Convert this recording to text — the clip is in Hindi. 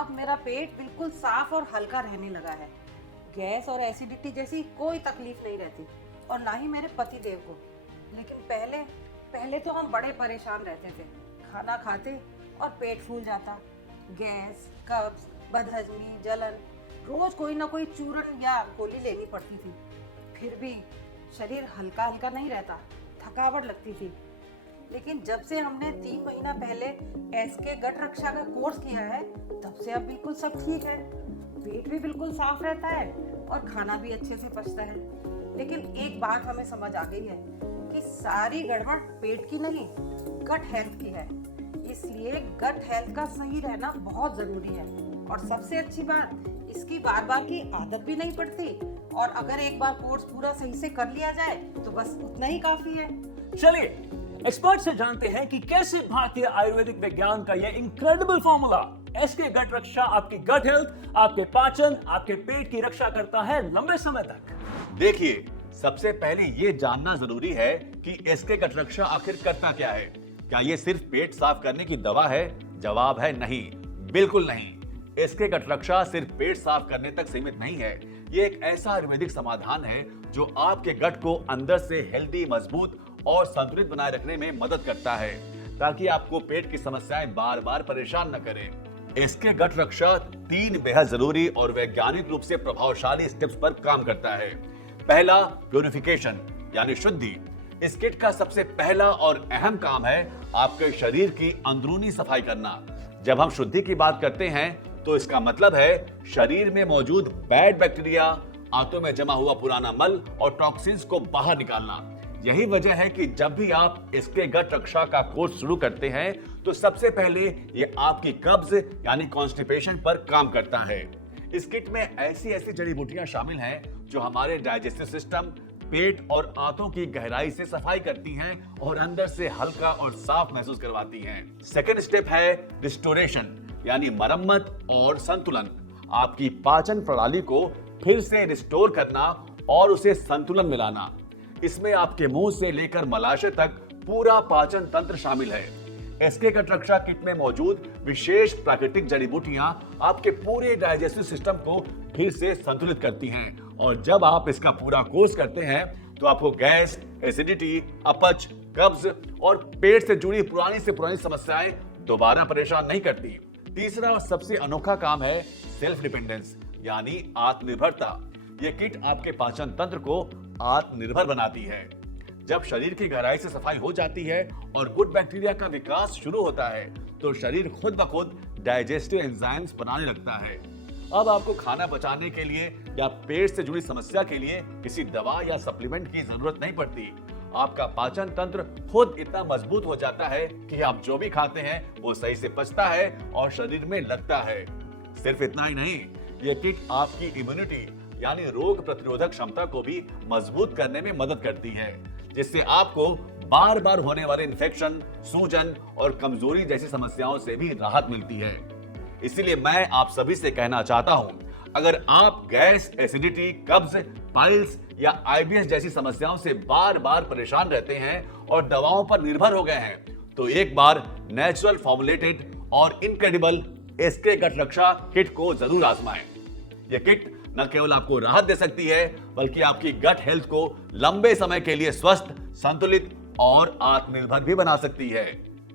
अब मेरा पेट बिल्कुल साफ और हल्का रहने लगा है। गैस और एसिडिटी जैसी कोई तकलीफ नहीं रहती, और ना ही मेरे पति देव को। लेकिन पहले तो हम बड़े परेशान रहते थे। खाना खाते और पेट फूल जाता, गैस, कब्ज, बदहजमी, जलन, रोज कोई ना कोई चूरन या गोली लेनी पड़ती थी। फिर भी शरीर हल्का हल्का नहीं रहता, थकावट लगती थी। लेकिन जब से हमने 3 महीना पहले एसके गट रक्षा का कोर्स किया है, तब से अब बिल्कुल सब ठीक है। पेट भी बिल्कुल साफ रहता है और खाना भी अच्छे से पचता है। लेकिन एक बात हमें समझ आ गई है कि सारी गड़बड़ पेट की नहीं, गट हेल्थ की है। इसलिए गट हेल्थ का सही रहना बहुत जरूरी है। और सबसे अच्छी बात, इसकी बार बार की आदत भी नहीं पड़ती। और अगर एक बार कोर्स पूरा सही से कर लिया जाए तो बस उतना ही काफी है। चलिए एक्सपर्ट से जानते हैं कि कैसे भारतीय आयुर्वेदिक विज्ञान का यह इनक्रेडिबल फॉर्मूला एसके गट रक्षा आपकी गट हेल्थ, आपके पाचन, आपके पेट की रक्षा करता है लंबे समय तक। देखिए, सबसे पहले ये जानना जरूरी है कि एसके गट रक्षा आखिर करता क्या है। क्या ये सिर्फ पेट साफ करने की दवा है? जवाब है नहीं, बिल्कुल नहीं। एसके गट रक्षा सिर्फ पेट साफ करने तक सीमित नहीं है। ये एक ऐसा आयुर्वेदिक समाधान है जो आपके गट को अंदर से हेल्दी, मजबूत और संतुलित बनाए रखने में मदद करता है, ताकि आपको पेट की समस्याएं बार बार परेशान न करें। इसके गट रक्षा 3 बेहद जरूरी और वैज्ञानिक रूप से प्रभावशाली स्टेप्स पर काम करता है। पहला, प्यूरिफिकेशन यानी शुद्धि। इस किट का सबसे पहला और अहम काम है आपके शरीर की अंदरूनी सफाई करना। जब हम शुद्धि की बात करते हैं तो इसका मतलब है शरीर में मौजूद बैड बैक्टीरिया, आंतों में जमा हुआ पुराना मल और टॉक्सिन्स को बाहर निकालना। यही वजह है कि जब भी आप इसके गट रक्षा का कोर्स शुरू करते हैं तो सबसे पहले ये आपकी कब्ज यानी कॉन्स्टिपेशन पर काम करता है। इस किट में ऐसी जड़ी बूटियां शामिल हैं जो हमारे डाइजेस्टिव सिस्टम, पेट और आंतों की गहराई से सफाई करती हैं और अंदर से हल्का और साफ महसूस करवाती हैं। सेकेंड स्टेप है रिस्टोरेशन यानी मरम्मत और संतुलन। आपकी पाचन प्रणाली को फिर से रिस्टोर करना और उसे संतुलन में लाना। इसमें आपके मुंह से लेकर मलाशय तक पूरा पाचन तंत्र शामिल है। एसके गट रक्षा किट में मौजूद विशेष प्राकृतिक जड़ी बूटियां आपके पूरे डाइजेस्टिव सिस्टम को फिर से संतुलित करती हैं। और जब आप इसका पूरा कोर्स करते हैं तो आपको गैस, एसिडिटी, अपच, कब्ज और पेट से जुड़ी पुरानी से पुरानी समस्याएं दोबारा परेशान नहीं करती। तीसरा और सबसे अनोखा काम है सेल्फ डिपेंडेंस यानी आत्मनिर्भरता। यह किट आपके पाचन तंत्र को आत्मनिर्भर बनाती है। जब शरीर की गहराई से सफाई हो जाती है और गुड बैक्टीरिया का विकास शुरू होता है तो शरीर खुद ब खुद डाइजेस्टिव एंजाइम्स बनाने लगता है। अब आपको खाना पचाने के लिए या पेट से जुड़ी समस्या के लिए किसी दवा या सप्लीमेंट की जरूरत नहीं पड़ती। आपका पाचन तंत्र खुद इतना मजबूत हो जाता है कि आप जो भी खाते हैं वो सही से पचता है और शरीर में लगता है। सिर्फ इतना ही नहीं, ये किट आपकी इम्यूनिटी यानी रोग प्रतिरोधक क्षमता को भी मजबूत करने में मदद करती है, जिससे आपको बार बार होने वाले इन्फेक्शन, सूजन और कमजोरी जैसी समस्याओं से भी राहत मिलती है। इसीलिए मैं आप सभी से कहना चाहता हूं, अगर आप गैस, एसिडिटी, कब्ज, पाइल्स या आईबीएस जैसी समस्याओं से बार बार परेशान रहते हैं और दवाओं पर निर्भर हो गए हैं, तो एक बार नेचुरल फॉर्मुलेटेड और इनक्रेडिबल एसके गट रक्षा किट को जरूर आजमाएं। यह किट न केवल आपको राहत दे सकती है बल्कि आपकी गट हेल्थ को लंबे समय के लिए स्वस्थ, संतुलित और आत्मनिर्भर भी बना सकती है।